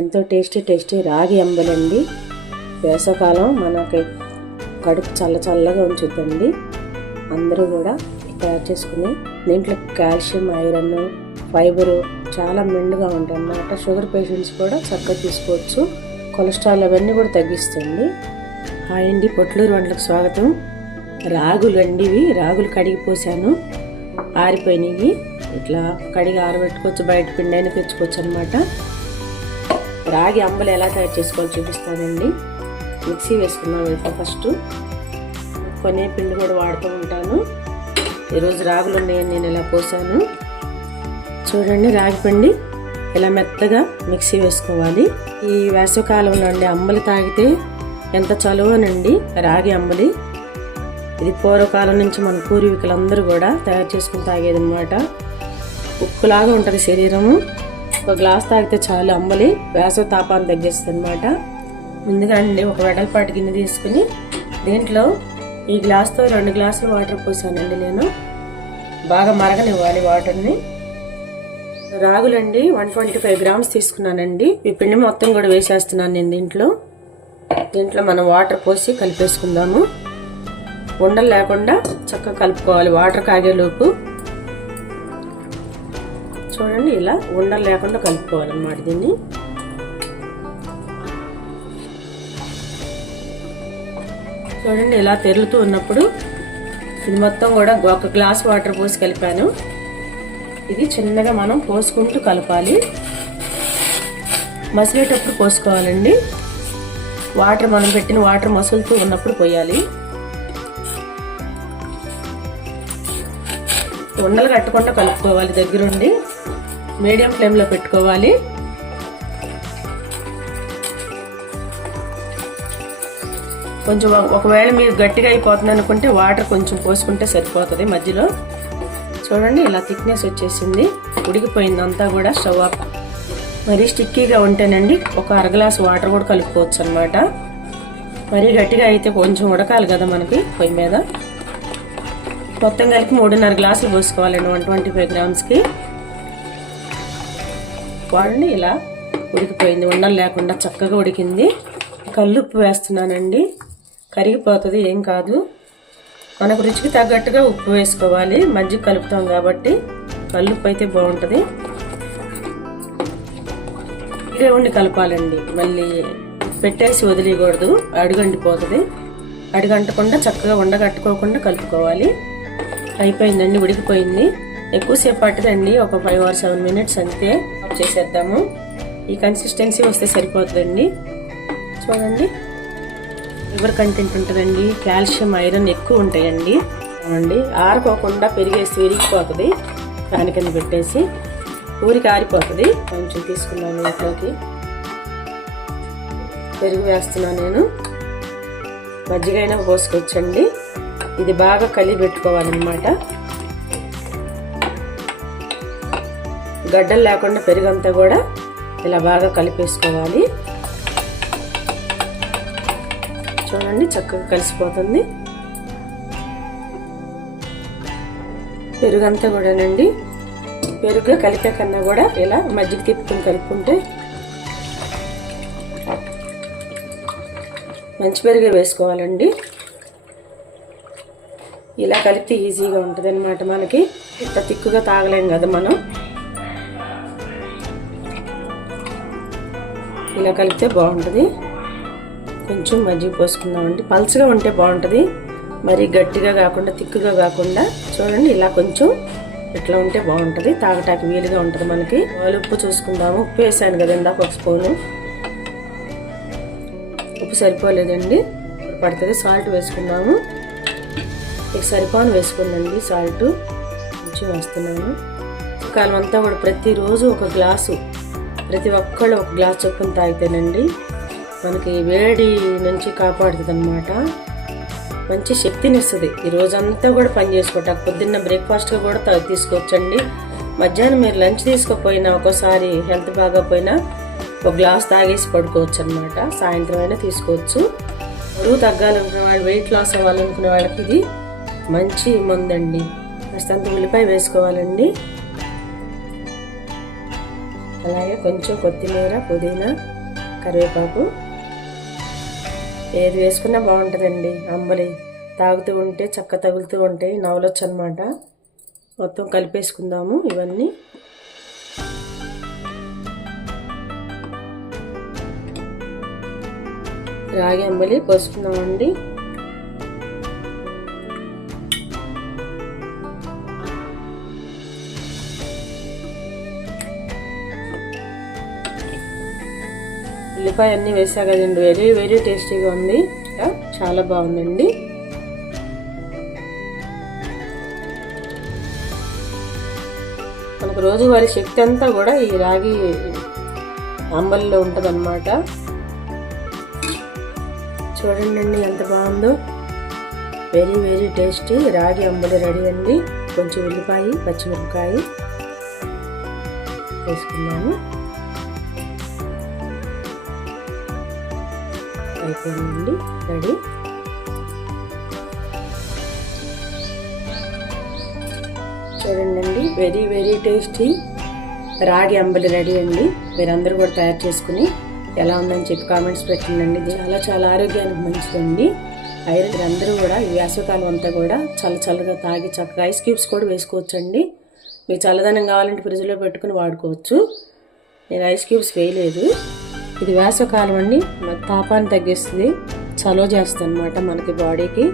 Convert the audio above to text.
ఎంతో టేస్టీ రాగి అంబలండి. వేసవకాలం మనకి కడుపు చల్లగా ఉంచుద్దండి. అందరూ కూడా తయారు చేసుకుని దీంట్లో కాల్షియం, ఐరన్, ఫైబరు చాలా మెండుగా ఉంటాయి అన్నమాట. షుగర్ పేషెంట్స్ కూడా చక్కగా తీసుకోవచ్చు. కొలెస్ట్రాల్ అవన్నీ కూడా తగ్గిస్తుంది. హాయ్ అండి, పొట్లూరు వంటలకు స్వాగతం. రాగులు అండి, ఇవి రాగులు కడిగి పోసాను, ఆరిపోయినవి. ఇట్లా కడిగి ఆరబెట్టుకోవచ్చు, బయట పిండి అయినా తెచ్చుకోవచ్చు అనమాట. రాగి అంబలు ఎలా తయారు చేసుకోవాలో చూపిస్తానండి. మిక్సీ వేసుకున్నాను ఇట్లా. ఫస్ట్ కొనే పిండి కూడా వాడుతూ ఉంటాను. ఈరోజు రాగులు ఉన్నాయని నేను ఇలా పోసాను. చూడండి, రాగి పిండి ఇలా మెత్తగా మిక్సీ వేసుకోవాలి. ఈ వేసవకాలంలో అండి అంబలి తాగితే ఎంత చలువనండి రాగి అంబలి. ఇది పూర్వకాలం నుంచి మన పూర్వీకులందరూ కూడా తయారు చేసుకుని తాగేది అనమాట. ఉక్కులాగా ఉంటుంది శరీరము. ఒక గ్లాస్ తాగితే చాలు అంబలి వేసవ తాపాన్ని తగ్గిస్తుంది అనమాట. ముందుగా అండి ఒక వెడల్పాటి గిన్నె తీసుకుని దీంట్లో ఈ గ్లాస్తో 2 గ్లాసులు వాటర్ పోసానండి. నేను బాగా మరగనివ్వాలి వాటర్ని. రాగులండి 125 గ్రామ్స్ తీసుకున్నానండి. ఈ పిండి మొత్తం కూడా వేసేస్తున్నాను నేను దీంట్లో మనం వాటర్ పోసి కలిపేసుకుందాము. ఉండలు లేకుండా చక్కగా కలుపుకోవాలి వాటర్ కాగేలోపు. చూడండి, ఇలా ఉండలు లేకుండా కలుపుకోవాలన్నమాట దీన్ని. చూడండి, ఇలా తెరులుతూ ఉన్నప్పుడు ఇది మొత్తం కూడా 1 గ్లాస్ వాటర్ పోసి కలిపాను. ఇది చిన్నగా మనం పోసుకుంటూ కలపాలి. మసిలేటప్పుడు పోసుకోవాలండి. వాటర్ మనం పెట్టిన వాటర్ మసులుతూ ఉన్నప్పుడు పోయాలి. ఉండలు కట్టకుండా కలుపుకోవాలి. దగ్గరుండి మీడియం ఫ్లేమ్లో పెట్టుకోవాలి. కొంచెం ఒకవేళ మీరు గట్టిగా అయిపోతుంది అనుకుంటే వాటర్ కొంచెం పోసుకుంటే సరిపోతుంది మధ్యలో. చూడండి, ఇలా థిక్నెస్ వచ్చేసింది, ఉడికిపోయింది అంతా కూడా. Stove off. మరీ స్టిక్కీగా ఉంటేనండి ఒక 1/2 గ్లాస్ వాటర్ కూడా కలుపుకోవచ్చు అనమాట. మరీ గట్టిగా అయితే కొంచెం ఉడకాలి కదా మనకి పొయ్యి మీద. మొత్తం కలిపి 3.5 గ్లాసులు పోసుకోవాలండి 125 గ్రామ్స్కి. వాడండి, ఇలా ఉడికిపోయింది, ఉండలు లేకుండా చక్కగా ఉడికింది. కల్లుప్పు వేస్తున్నానండి. కరిగిపోతుంది, ఏం కాదు. మనకు రుచికి తగ్గట్టుగా ఉప్పు వేసుకోవాలి. మజ్జిగ కలుపుతాం కాబట్టి కల్లుప్పు అయితే బాగుంటుంది. ఇదే ఉండి కలపాలండి, మళ్ళీ పెట్టేసి వదిలేయకూడదు, అడుగంటిపోతుంది. అడుగంటకుండా చక్కగా ఉండగట్టుకోకుండా కలుపుకోవాలి. అయిపోయిందండి, ఉడికిపోయింది. ఎక్కువసేపు పట్టదండి, ఒక 5 or 7 minutes అంతే. ఆఫ్ చేసేద్దాము. ఈ కన్సిస్టెన్సీ వస్తే సరిపోతుందండి. చూడండి, ఫైబర్ కంటెంట్ ఉంటుందండి, కాల్షియం, ఐరన్ ఎక్కువ ఉంటాయండి. అండి ఆరిపోకుండా పెరిగేసి విరిగిపోతుంది. దాని కింద పెట్టేసి ఊరికి ఆరిపోతుంది. కొంచెం తీసుకున్నాను ఇంట్లోకి. పెరుగు వేస్తున్నాను నేను. మజ్జిగ అయినా పోసుకోవచ్చండి. ఇది బాగా కలిపి పెట్టుకోవాలన్నమాట. గడ్డలు లేకుండా పెరుగంతా కూడా ఇలా బాగా కలిపేసుకోవాలి. చూడండి, చక్కగా కలిసిపోతుంది పెరుగంతా కూడానండి. పెరుగు కలిపే కన్నా కూడా ఇలా మజ్జిగ తిప్పుకుని కలుపుకుంటే మంచి పెరుగే వేసుకోవాలండి. ఇలా కలిపితే ఈజీగా ఉంటుంది అనమాట. మనకి ఇంత తిక్కుగా తాగలేం కదా మనం. ఇలా కలిపితే బాగుంటుంది. కొంచెం మజ్జిగ పోసుకుందామండి. పల్చగా ఉంటే బాగుంటుంది, మరి గట్టిగా కాకుండా తిక్కుగా కాకుండా. చూడండి, ఇలా కొంచెం ఇట్లా ఉంటే బాగుంటుంది, తాగటానికి వీలుగా ఉంటుంది మనకి. ఉప్పు చూసుకుందాము. ఉప్పు వేసాను కదా ఇందాక 1 స్పూను. ఉప్పు సరిపోలేదండి, పడుతుంది. సాల్ట్ వేసుకుందాము. ఇక సరిపోని వేసుకుందండి సాల్ట్. కొంచెం వేస్తున్నాను. కాలం అంతా కూడా ప్రతిరోజు 1 గ్లాసు, ప్రతి ఒక్కళ్ళు 1 గ్లాస్ చొప్పున తాగితేనండి మనకి వేడి నుంచి కాపాడుతుంది అనమాట. మంచి శక్తిని ఇస్తుంది. ఈ రోజంతా కూడా పని చేసుకోవటం. పొద్దున్న బ్రేక్ఫాస్ట్గా కూడా తీసుకోవచ్చండి. మధ్యాహ్నం మీరు లంచ్ తీసుకోకపోయినా, ఒక్కోసారి హెల్త్ బాగోపోయినా 1 గ్లాస్ తాగేసి పడుకోవచ్చు అనమాట. సాయంత్రం అయినా తీసుకోవచ్చు. బరువు తగ్గాలనుకునే వాళ్ళు, వెయిట్ లాస్ అవ్వాలనుకునే వాళ్ళకి ఇది మంచి మందండి. కాస్తంత ఉల్లిపాయ వేసుకోవాలండి. అలాగే కొంచెం కొత్తిమీర, పుదీనా, కరివేపాకు ఏది వేసుకున్నా బాగుంటుందండి. అంబలి తాగుతూ ఉంటే చక్క తగులుతూ ఉంటాయి, నవలొచ్చు అనమాట. మొత్తం కలిపేసుకుందాము ఇవన్నీ. రాగి అంబలి పోసుకుందామండి. ఉల్లిపాయ అన్నీ వేసా కదండి, వెరీ వెరీ టేస్టీగా ఉంది, చాలా బాగుందండి. మనకు రోజువారీ శక్తి అంతా కూడా ఈ రాగి అంబలిలో ఉంటుందన్నమాట. చూడండి ఎంత బాగుందో, వెరీ వెరీ టేస్టీ రాగి అంబలి రెడీ అండి. కొంచెం ఉల్లిపాయ, పచ్చిమిరపకాయ వేసుకున్నాము. అయిపోయిందండి, రెడీ. చూడండి వెరీ వెరీ టేస్టీ రాగి అంబలి రెడీ అండి. మీరందరూ కూడా తయారు చేసుకుని ఎలా ఉందని చెప్పి కామెంట్స్ పెట్టండి. ఇది చాలా చాలా ఆరోగ్యానికి మంచిదండి. ఐరన్ అందరూ కూడా ఈ వేసవికాలం అంతా కూడా చల్లగా తాగి చక్కగా ఐస్ క్యూబ్స్ కూడా వేసుకోవచ్చండి. మీకు చల్లదనం కావాలంటే ఫ్రిడ్జ్లో పెట్టుకుని వాడుకోవచ్చు. నేను ఐస్ క్యూబ్స్ వేయలేదు. ఇది వేసవికాలం అండి, తాపాన్ని తగ్గిస్తుంది, చలువ చేస్తుంది అనమాట మనకి బాడీకి.